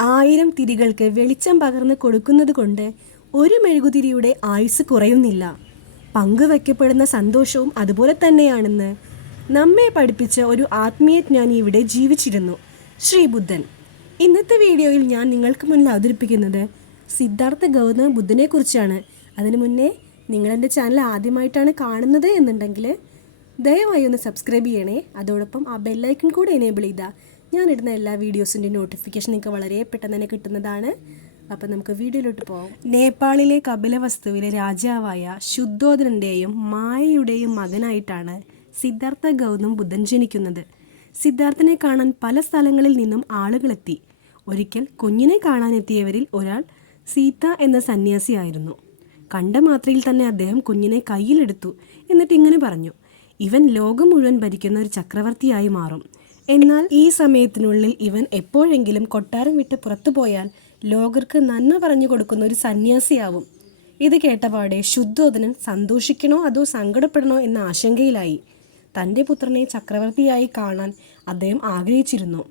ആയിരം തിരികൾക്ക് വെളിച്ചം പകർന്നു കൊടുക്കുന്നത് കൊണ്ട് ഒരു മെഴുകുതിരിയുടെ ആയുസ് കുറയുന്നില്ല. പങ്കുവയ്ക്കപ്പെടുന്ന സന്തോഷവും അതുപോലെ തന്നെയാണെന്ന് നമ്മെ പഠിപ്പിച്ച ഒരു ആത്മീയജ്ഞാനി ഇവിടെ ജീവിച്ചിരുന്നു ശ്രീ ബുദ്ധൻ. ഇന്നത്തെ വീഡിയോയിൽ ഞാൻ നിങ്ങൾക്ക് മുന്നിൽ അവതരിപ്പിക്കുന്നത് സിദ്ധാർത്ഥ ഗൗതമ ബുദ്ധനെ കുറിച്ചാണ്. അതിനു മുന്നേ നിങ്ങളെന്റെ ചാനൽ ആദ്യമായിട്ടാണ് കാണുന്നത് എന്നുണ്ടെങ്കിൽ ദയവായി ഒന്ന് സബ്സ്ക്രൈബ് ചെയ്യണേ. അതോടൊപ്പം ആ ബെല്ലൈക്കൺ കൂടെ എനേബിൾ ചെയ്താൽ ഞാനിടുന്ന എല്ലാ വീഡിയോസിന്റെ നോട്ടിഫിക്കേഷൻ നിങ്ങൾക്ക് വളരെ പെട്ടെന്ന് തന്നെ കിട്ടുന്നതാണ്. അപ്പം നമുക്ക് വീഡിയോയിലോട്ട് പോകാം നേപ്പാളിലെ കപിലവസ്തുവിലെ രാജാവായ ശുദ്ധോധനന്റെയും മായയുടെയും മകനായിട്ടാണ് സിദ്ധാർത്ഥ ഗൗതം ബുദ്ധൻ ജനിക്കുന്നത്. സിദ്ധാർത്ഥനെ കാണാൻ പല സ്ഥലങ്ങളിൽ നിന്നും ആളുകളെത്തി. ഒരിക്കൽ കുഞ്ഞിനെ കാണാനെത്തിയവരിൽ ഒരാൾ സീത എന്ന സന്യാസിയായിരുന്നു കണ്ട മാത്രയിൽ തന്നെ അദ്ദേഹം കുഞ്ഞിനെ കയ്യിലെടുത്തു എന്നിട്ട് ഇങ്ങനെ പറഞ്ഞു ഇവൻ ലോകം മുഴുവൻ ഭരിക്കുന്ന ഒരു ചക്രവർത്തിയായി മാറും. എന്നാൽ ഈ സമയത്തിനുള്ളിൽ ഇവൻ എപ്പോഴെങ്കിലും കൊട്ടാരം വിട്ട് പുറത്തു പോയാൽ ലോകർക്ക് നന്മ പറഞ്ഞു കൊടുക്കുന്ന ഒരു സന്യാസിയാവും. ഇത് കേട്ടപാടെ ശുദ്ധോധനൻ സന്തോഷിക്കണോ അതോ സങ്കടപ്പെടണോ എന്ന ആശങ്കയിലായി. തന്റെ പുത്രനെ ചക്രവർത്തിയായി കാണാൻ അദ്ദേഹം ആഗ്രഹിച്ചിരുന്നു.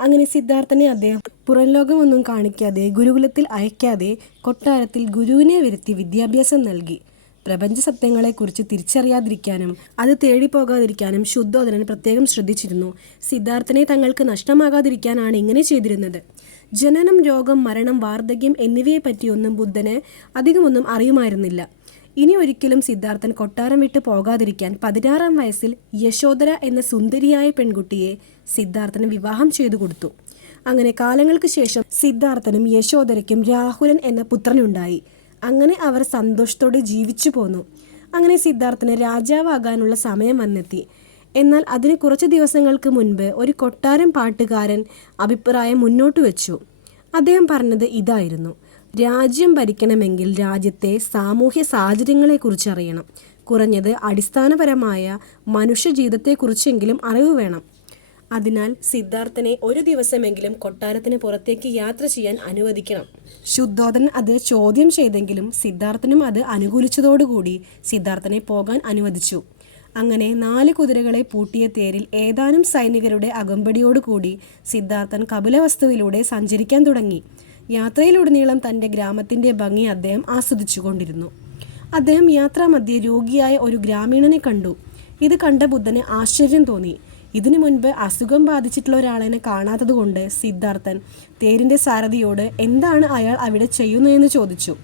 അങ്ങനെ സിദ്ധാർത്ഥനെ അദ്ദേഹം പുറം ലോകമൊന്നും കാണിക്കാതെ ഗുരുകുലത്തിൽ അയക്കാതെ കൊട്ടാരത്തിൽ ഗുരുവിനെ വരുത്തി വിദ്യാഭ്യാസം നൽകി. പ്രപഞ്ച സത്യങ്ങളെക്കുറിച്ച് തിരിച്ചറിയാതിരിക്കാനും അത് തേടിപ്പോകാതിരിക്കാനും ശുദ്ധോധനൻ പ്രത്യേകം ശ്രദ്ധിച്ചിരുന്നു. സിദ്ധാർത്ഥനെ തങ്ങൾക്ക് നഷ്ടമാകാതിരിക്കാനാണ് ഇങ്ങനെ ചെയ്തിരുന്നത്. ജനനം രോഗം മരണം വാർദ്ധക്യം എന്നിവയെ പറ്റിയൊന്നും ബുദ്ധന് അധികമൊന്നും അറിയുമായിരുന്നില്ല. ഇനി ഒരിക്കലും സിദ്ധാർത്ഥൻ കൊട്ടാരം വിട്ട് പോകാതിരിക്കാൻ പതിനാറാം വയസ്സിൽ യശോധര എന്ന സുന്ദരിയായ പെൺകുട്ടിയെ സിദ്ധാർത്ഥന് വിവാഹം ചെയ്തു കൊടുത്തു. അങ്ങനെ കാലങ്ങൾക്ക് ശേഷം സിദ്ധാർത്ഥനും യശോധരയ്ക്കും രാഹുലൻ എന്ന പുത്രനുണ്ടായി. അങ്ങനെ അവർ സന്തോഷത്തോടെ ജീവിച്ചു പോന്നു. അങ്ങനെ സിദ്ധാർത്ഥന് രാജാവാകാനുള്ള സമയം വന്നെത്തി. എന്നാൽ അതിന് കുറച്ച് ദിവസങ്ങൾക്ക് മുൻപ് ഒരു കൊട്ടാരം പാട്ടുകാരൻ അഭിപ്രായം മുന്നോട്ട് വെച്ചു. അദ്ദേഹം പറഞ്ഞത് ഇതായിരുന്നു. രാജ്യം ഭരിക്കണമെങ്കിൽ രാജ്യത്തെ സാമൂഹ്യ സാഹചര്യങ്ങളെക്കുറിച്ച് അറിയണം. കുറഞ്ഞത് അടിസ്ഥാനപരമായ മനുഷ്യ ജീവിതത്തെക്കുറിച്ചെങ്കിലും അറിവ് വേണം. അതിനാൽ സിദ്ധാർത്ഥനെ ഒരു ദിവസമെങ്കിലും കൊട്ടാരത്തിന് പുറത്തേക്ക് യാത്ര ചെയ്യാൻ അനുവദിക്കണം. ശുദ്ധോധൻ അത് ചോദ്യം ചെയ്തെങ്കിലും സിദ്ധാർത്ഥനും അത് അനുകൂലിച്ചതോടുകൂടി സിദ്ധാർത്ഥനെ പോകാൻ അനുവദിച്ചു. അങ്ങനെ നാല് കുതിരകളെ പൂട്ടിയ തേരിൽ ഏതാനും സൈനികരുടെ അകമ്പടിയോടുകൂടി സിദ്ധാർത്ഥൻ കപിലവസ്തുവിലൂടെ സഞ്ചരിക്കാൻ തുടങ്ങി. യാത്രയിലുടനീളം തന്റെ ഗ്രാമത്തിന്റെ ഭംഗി അദ്ദേഹം ആസ്വദിച്ചുകൊണ്ടിരുന്നു. അദ്ദേഹം യാത്രാമധ്യേ രോഗിയായ ഒരു ഗ്രാമീണനെ കണ്ടു. ഇത് കണ്ട ബുദ്ധന് ആശ്ചര്യം തോന്നി. ഇതിനു മുൻപ് അസുഖം ബാധിച്ചിട്ടുള്ള ഒരാളെ കാണാത്തത് കൊണ്ട് സിദ്ധാർത്ഥൻ തേരിന്റെ സാരഥിയോട് എന്താണ് അയാൾ അവിടെ ചെയ്യുന്നതെന്ന് ചോദിച്ചു.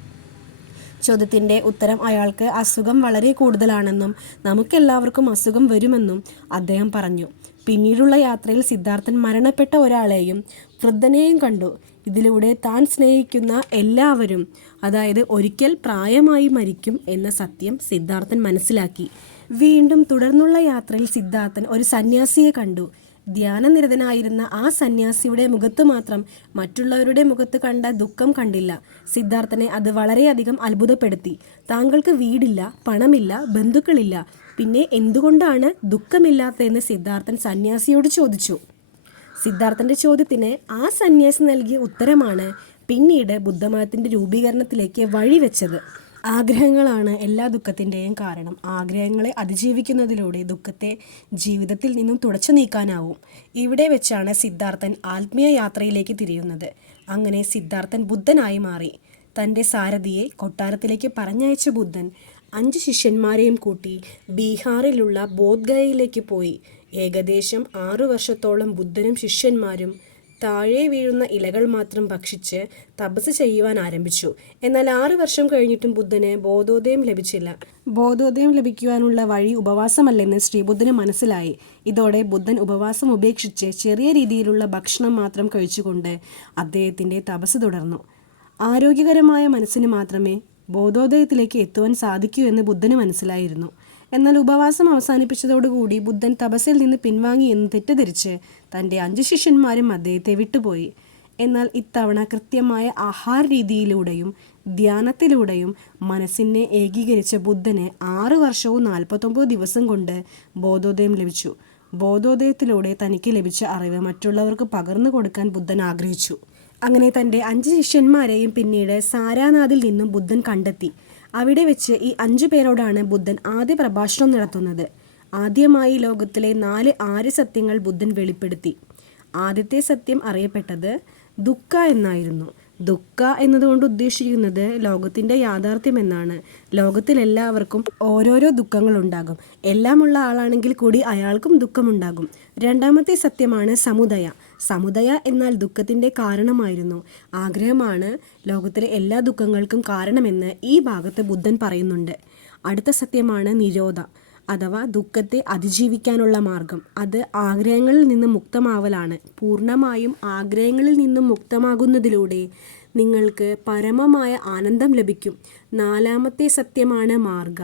ചോദ്യത്തിന്റെ ഉത്തരം അയാൾക്ക് അസുഖം വളരെ കൂടുതലാണെന്നും നമുക്കെല്ലാവർക്കും അസുഖം വരുമെന്നും അദ്ദേഹം പറഞ്ഞു. പിന്നീടുള്ള യാത്രയിൽ സിദ്ധാർത്ഥൻ മരണപ്പെട്ട ഒരാളെയും വൃദ്ധനെയും കണ്ടു. ഇതിലൂടെ താൻ സ്നേഹിക്കുന്ന എല്ലാവരും അതായത് ഒരിക്കൽ പ്രായമായി മരിക്കും എന്ന സത്യം സിദ്ധാർത്ഥൻ മനസ്സിലാക്കി. വീണ്ടും തുടർന്നുള്ള യാത്രയിൽ സിദ്ധാർത്ഥൻ ഒരു സന്യാസിയെ കണ്ടു. ധ്യാനനിരതനായിരുന്ന ആ സന്യാസിയുടെ മുഖത്ത് മാത്രം മറ്റുള്ളവരുടെ മുഖത്ത് കണ്ട ദുഃഖം കണ്ടില്ല. സിദ്ധാർത്ഥനെ അത് വളരെയധികം അത്ഭുതപ്പെടുത്തി. താങ്കൾക്ക് വീടില്ല പണമില്ല ബന്ധുക്കളില്ല. പിന്നെ എന്തുകൊണ്ടാണ് ദുഃഖമില്ലാത്തതെന്ന് സിദ്ധാർത്ഥൻ സന്യാസിയോട് ചോദിച്ചു. സിദ്ധാർത്ഥന്റെ ചോദ്യത്തിന് ആ സന്യാസി നൽകിയ ഉത്തരമാണ് പിന്നീട് ബുദ്ധമതത്തിന്റെ രൂപീകരണത്തിലേക്ക് വഴിവെച്ചത്. ആഗ്രഹങ്ങളാണ് എല്ലാ ദുഃഖത്തിന്റെയും കാരണം. ആഗ്രഹങ്ങളെ അതിജീവിക്കുന്നതിലൂടെ ദുഃഖത്തെ ജീവിതത്തിൽ നിന്നും തുടച്ചു നീക്കാനാവും. ഇവിടെ വെച്ചാണ് സിദ്ധാർത്ഥൻ ആത്മീയ യാത്രയിലേക്ക് തിരിയുന്നത്. അങ്ങനെ സിദ്ധാർത്ഥൻ ബുദ്ധനായി മാറി. തന്റെ സാരഥിയെ കൊട്ടാരത്തിലേക്ക് പറഞ്ഞയച്ച ബുദ്ധൻ അഞ്ച് ശിഷ്യന്മാരെയും കൂട്ടി ബീഹാറിലുള്ള ബോധ്ഗയയിലേക്ക് പോയി. ഏകദേശം ആറു വർഷത്തോളം ബുദ്ധനും ശിഷ്യന്മാരും താഴെ വീഴുന്ന ഇലകൾ മാത്രം ഭക്ഷിച്ച് തപസ് ചെയ്യുവാൻ ആരംഭിച്ചു. എന്നാൽ ആറു വർഷം കഴിഞ്ഞിട്ടും ബുദ്ധന് ബോധോദയം ലഭിച്ചില്ല. ബോധോദയം ലഭിക്കുവാനുള്ള വഴി ഉപവാസമല്ലെന്ന് ശ്രീബുദ്ധന് മനസ്സിലായി. ഇതോടെ ബുദ്ധൻ ഉപവാസം ഉപേക്ഷിച്ച് ചെറിയ രീതിയിലുള്ള ഭക്ഷണം മാത്രം കഴിച്ചുകൊണ്ട് അദ്ദേഹത്തിന്റെ തപസ് തുടർന്നു. ആരോഗ്യകരമായ മനസ്സിന് മാത്രമേ ബോധോദയത്തിലേക്ക് എത്തുവാൻ സാധിക്കൂ എന്ന് ബുദ്ധന് മനസ്സിലായിരുന്നു. എന്നാൽ ഉപവാസം അവസാനിപ്പിച്ചതോടുകൂടി ബുദ്ധൻ തപസ്സിൽ നിന്ന് പിൻവാങ്ങി എന്ന് തെറ്റിദ്ധരിച്ച് തന്റെ അഞ്ച് ശിഷ്യന്മാരും അദ്ദേഹത്തെ വിട്ടുപോയി. എന്നാൽ ഇത്തവണ കൃത്യമായ ആഹാര രീതിയിലൂടെയും ധ്യാനത്തിലൂടെയും മനസ്സിനെ ഏകീകരിച്ച ബുദ്ധന് ആറ് വർഷവും നാൽപ്പത്തൊമ്പത് ദിവസം കൊണ്ട് ബോധോദയം ലഭിച്ചു. ബോധോദയത്തിലൂടെ തനിക്ക് ലഭിച്ച അറിവ് മറ്റുള്ളവർക്ക് പകർന്നു കൊടുക്കാൻ ബുദ്ധൻ ആഗ്രഹിച്ചു. അങ്ങനെ തന്റെ അഞ്ച് ശിഷ്യന്മാരെയും പിന്നീട് സാരാനാഥിൽ നിന്നും ബുദ്ധൻ കണ്ടെത്തി. അവിടെ വെച്ച് ഈ അഞ്ചു പേരോടാണ് ബുദ്ധൻ ആദ്യ പ്രഭാഷണം നടത്തുന്നത്. ആദ്യമായി ലോകത്തിലെ നാല് ആര്യ സത്യങ്ങൾ ബുദ്ധൻ വെളിപ്പെടുത്തി. ആദ്യത്തെ സത്യം അറിയപ്പെട്ടത് ദുഃഖ എന്നായിരുന്നു. ദുഃഖ എന്നതുകൊണ്ട് ഉദ്ദേശിക്കുന്നത് ലോകത്തിന്റെ യാഥാർത്ഥ്യം എന്നാണ് ലോകത്തിൽ എല്ലാവർക്കും ഓരോരോ ദുഃഖങ്ങളുണ്ടാകും. എല്ലാമുള്ള ആളാണെങ്കിൽ കൂടി അയാൾക്കും ദുഃഖമുണ്ടാകും. രണ്ടാമത്തെ സത്യമാണ് സമുദയ. സമുദയ എന്നാൽ ദുഃഖത്തിന്റെ കാരണമായിരുന്നു. ആഗ്രഹമാണ് ലോകത്തിലെ എല്ലാ ദുഃഖങ്ങൾക്കും കാരണമെന്ന് ഈ ഭാഗത്ത് ബുദ്ധൻ പറയുന്നുണ്ട്. അടുത്ത സത്യമാണ് നിരോധ അഥവാ ദുഃഖത്തെ അതിജീവിക്കാനുള്ള മാർഗം. അത് ആഗ്രഹങ്ങളിൽ നിന്ന് മുക്തമാവലാണ്. പൂർണമായും ആഗ്രഹങ്ങളിൽ നിന്നും മുക്തമാകുന്നതിലൂടെ നിങ്ങൾക്ക് പരമമായ ആനന്ദം ലഭിക്കും. നാലാമത്തെ സത്യമാണ് മാർഗ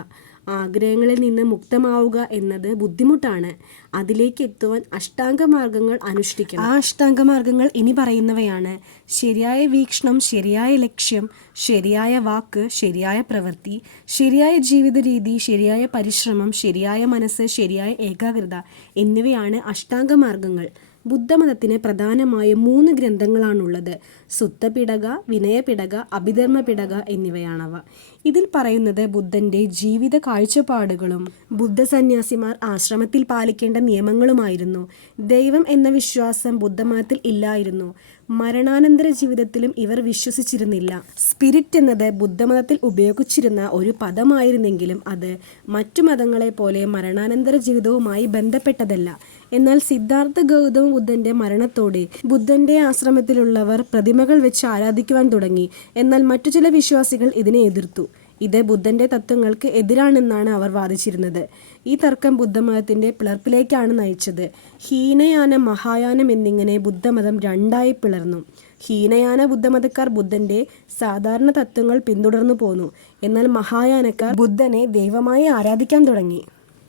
ആഗ്രഹങ്ങളിൽ നിന്ന് മുക്തമാവുക എന്നത് ബുദ്ധിമുട്ടാണ്. അതിലേക്ക് എത്തുവാൻ അഷ്ടാംഗ മാർഗങ്ങൾ അനുഷ്ഠിക്കണം. ആ അഷ്ടാംഗ മാർഗങ്ങൾ ഇനി പറയുന്നവയാണ്. ശരിയായ വീക്ഷണം ശരിയായ ലക്ഷ്യം ശരിയായ വാക്ക് ശരിയായ പ്രവൃത്തി ശരിയായ ജീവിത രീതി ശരിയായ പരിശ്രമം ശരിയായ മനസ്സ് ശരിയായ ഏകാഗ്രത എന്നിവയാണ് അഷ്ടാംഗമാർഗങ്ങൾ. ബുദ്ധമതത്തിന് പ്രധാനമായ മൂന്ന് ഗ്രന്ഥങ്ങളാണുള്ളത്. സുത്തപിടക വിനയപിടക അഭിധർമ്മ പിടക എന്നിവയാണവ. ഇതിൽ പറയുന്നത് ബുദ്ധന്റെ ജീവിത കാഴ്ചപ്പാടുകളും ബുദ്ധസന്യാസിമാർ ആശ്രമത്തിൽ പാലിക്കേണ്ട നിയമങ്ങളുമായിരുന്നു. ദൈവം എന്ന വിശ്വാസം ബുദ്ധമതത്തിൽ ഇല്ലായിരുന്നു. മരണാനന്തര ജീവിതത്തിലും ഇവർ വിശ്വസിച്ചിരുന്നില്ല. സ്പിരിറ്റ് എന്നത് ബുദ്ധമതത്തിൽ ഉപയോഗിച്ചിരുന്ന ഒരു പദമായിരുന്നെങ്കിലും അത് മറ്റു മതങ്ങളെ പോലെ മരണാനന്തര ജീവിതവുമായി ബന്ധപ്പെട്ടതല്ല. എന്നാൽ സിദ്ധാർത്ഥ ഗൗതമ ബുദ്ധന്റെ മരണത്തോടെ ബുദ്ധന്റെ ആശ്രമത്തിലുള്ളവർ പ്രതിമകൾ വെച്ച് ആരാധിക്കുവാൻ തുടങ്ങി. എന്നാൽ മറ്റു ചില വിശ്വാസികൾ ഇതിനെ എതിർത്തു. ഇത് ബുദ്ധന്റെ തത്വങ്ങൾക്ക് എതിരാണെന്നാണ് അവർ വാദിച്ചിരുന്നത്. ഈ തർക്കം ബുദ്ധമതത്തിന്റെ പിളർപ്പിലേക്കാണ് നയിച്ചത്. ഹീനയാന മഹായാനം എന്നിങ്ങനെ ബുദ്ധമതം രണ്ടായി പിളർന്നു. ഹീനയാന ബുദ്ധമതക്കാർ ബുദ്ധന്റെ സാധാരണ തത്വങ്ങൾ പിന്തുടർന്നു പോന്നു. എന്നാൽ മഹായാനക്കാർ ബുദ്ധനെ ദൈവമായി ആരാധിക്കാൻ തുടങ്ങി.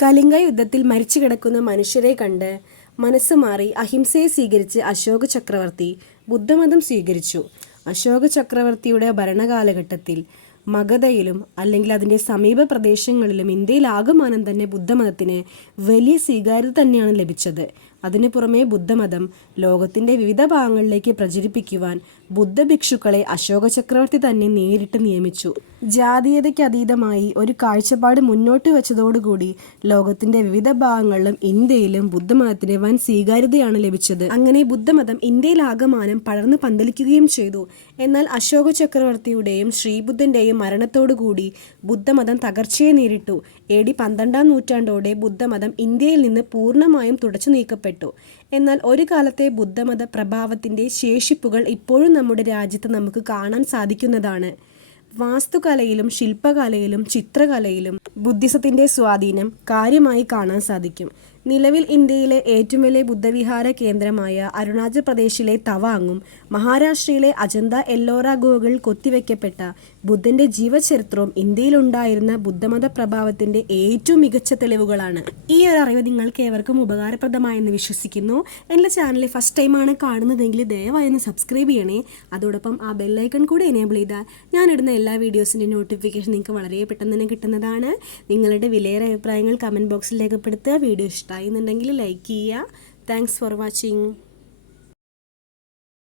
കലിംഗ യുദ്ധത്തിൽ മരിച്ചു കിടക്കുന്ന മനുഷ്യരെ കണ്ട് മനസ്സ് മാറി അഹിംസയെ സ്വീകരിച്ച് അശോക ചക്രവർത്തി ബുദ്ധമതം സ്വീകരിച്ചു. അശോക ചക്രവർത്തിയുടെ ഭരണകാലഘട്ടത്തിൽ മഗധയിലും അല്ലെങ്കിൽ അതിന്റെ സമീപ പ്രദേശങ്ങളിലും ഇന്ത്യയിലാകമാനം തന്നെ ബുദ്ധമതത്തിന് വലിയ സ്വീകാര്യത തന്നെയാണ് ലഭിച്ചത്. അതിനു പുറമെ ബുദ്ധമതം ലോകത്തിന്റെ വിവിധ ഭാഗങ്ങളിലേക്ക് പ്രചരിപ്പിക്കുവാൻ ബുദ്ധഭിക്ഷുക്കളെ അശോക ചക്രവർത്തി തന്നെ നേരിട്ട് നിയമിച്ചു. ജാതീയതയ്ക്ക് അതീതമായി ഒരു കാഴ്ചപ്പാട് മുന്നോട്ട് വെച്ചതോടുകൂടി ലോകത്തിന്റെ വിവിധ ഭാഗങ്ങളിലും ഇന്ത്യയിലും ബുദ്ധമതത്തിന് വൻ സ്വീകാര്യതയാണ് ലഭിച്ചത്. അങ്ങനെ ബുദ്ധമതം ഇന്ത്യയിലാകമാനം പടർന്നു പന്തലിക്കുകയും ചെയ്തു. എന്നാൽ അശോക ചക്രവർത്തിയുടെയും ശ്രീബുദ്ധന്റെയും മരണത്തോടുകൂടി ബുദ്ധമതം തകർച്ചയെ നേരിട്ടു. എ ഡി പന്ത്രണ്ടാം നൂറ്റാണ്ടോടെ ബുദ്ധമതം ഇന്ത്യയിൽ നിന്ന് പൂർണമായും തുടച്ചു നീക്കപ്പെട്ടു. എന്നാൽ ഒരു കാലത്തെ ബുദ്ധമത പ്രഭാവത്തിന്റെ ശേഷിപ്പുകൾ ഇപ്പോഴും നമ്മുടെ രാജ്യത്ത് നമുക്ക് കാണാൻ സാധിക്കുന്നതാണ്. വാസ്തുകലയിലും ശില്പകലയിലും ചിത്രകലയിലും ബുദ്ധിസത്തിന്റെ സ്വാധീനം കാര്യമായി കാണാൻ സാധിക്കും. നിലവിൽ ഇന്ത്യയിലെ ഏറ്റവും വലിയ ബുദ്ധവിഹാര കേന്ദ്രമായ അരുണാചൽ പ്രദേശിലെ തവാങ്ങും മഹാരാഷ്ട്രയിലെ അജന്ത എല്ലോറ ഗുഹകളിൽ കൊത്തിവെക്കപ്പെട്ട ബുദ്ധന്റെ ജീവചരിത്രവും ഇന്ത്യയിലുണ്ടായിരുന്ന ബുദ്ധമത പ്രഭാവത്തിന്റെ ഏറ്റവും മികച്ച തെളിവുകളാണ്. ഈ ഒരു അറിവ് നിങ്ങൾക്ക് ഏവർക്കും ഉപകാരപ്രദമായെന്ന് വിശ്വസിക്കുന്നു. എന്റെ ചാനൽ ഫസ്റ്റ് ടൈമാണ് കാണുന്നതെങ്കിൽ ദയവായി ഒന്ന് സബ്സ്ക്രൈബ് ചെയ്യണേ. അതോടൊപ്പം ആ ബെല്ലൈക്കൺ കൂടി എനേബിൾ ചെയ്താൽ ഞാനിടുന്ന എല്ലാ വീഡിയോസിന്റെ നോട്ടിഫിക്കേഷൻ നിങ്ങൾക്ക് വളരെ പെട്ടെന്ന് തന്നെ കിട്ടുന്നതാണ്. നിങ്ങളുടെ വിലയേറെ അഭിപ്രായങ്ങൾ കമന്റ് ബോക്സിൽ രേഖപ്പെടുത്തുക. വീഡിയോ ഇഷ്ടമായി എന്നുണ്ടെങ്കിൽ ലൈക്ക് ചെയ്യുക. Thanks for watching